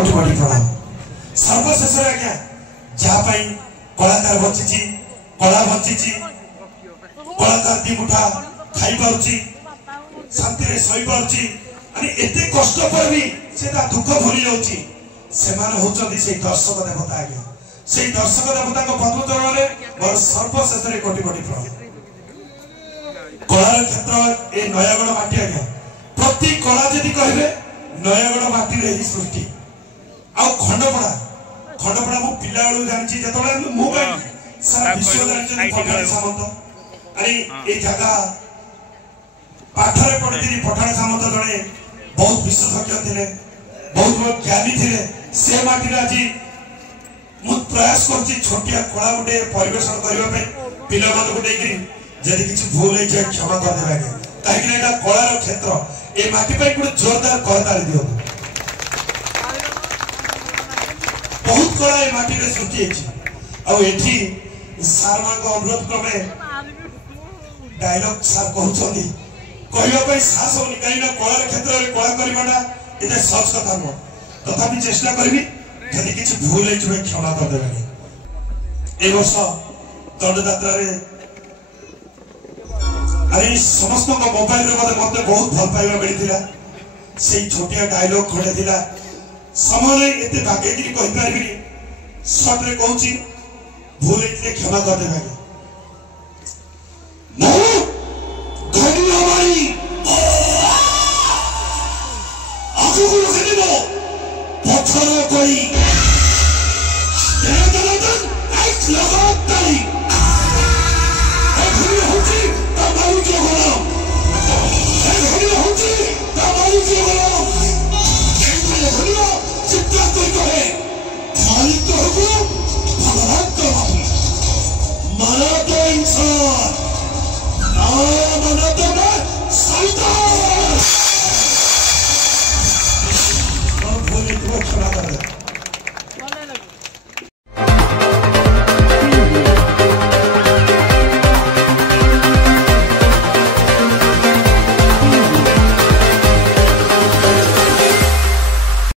कोटि कोटि प्रणाम। सर्वशेष आज्ञा जहाँ कलाकार बची कला बची कलाकार दी मुठा खाई पार्ची शांति शई पार्ची एते कष्ट पर भी से दुख भूली जाऊँगी से दर्शक देवता आज्ञा से दर्शक देवता पद्मचरण में मोर सर्वशेष कोटि कोटि प्रणाम। कलार क्षेत्र ए नयागढ़ माटी आज्ञा प्रति कला जदि कहे नयागढ़ माटी रे सृष्टि आउ खंडपड़ा मु पिला बेलू जानी जो सारा विश्व जानते पठाण सामंत अरे ये जगह पाठरे पढ़ी पठाण सामंत जड़े बहुत विशेषज्ञ थे बहुत ज्ञानी थे से माटी आज मु प्रयास कर छोटिया कला गोटे परिवेशन करने पिला जदि किसी भूल हो जाए क्षमा करदे कहीं कलार क्षेत्र ए माटी गोटे जोरदार करताली दियो। बहुत कला ए माटी रे सृष्टि आठी सार मान अनुरोध क्रमे डायलॉग सार कहते कहवाई साहस होनी कहीं कलार क्षेत्र में कला करवाटा ये सहज कथा नुह तथापि चेष्टा करी जदि किसी भूल हो क्षमा करदे। ए वर्ष दंडयात्रा अरे समस्त मोबाइल मत बहुत भल पाइबा मिलता से छोटिया डायलॉग खड़े थिला समय एते बागेगिरी कहि पारिबिनी सटरे कहूची भूल होइते क्षमा कर देबा।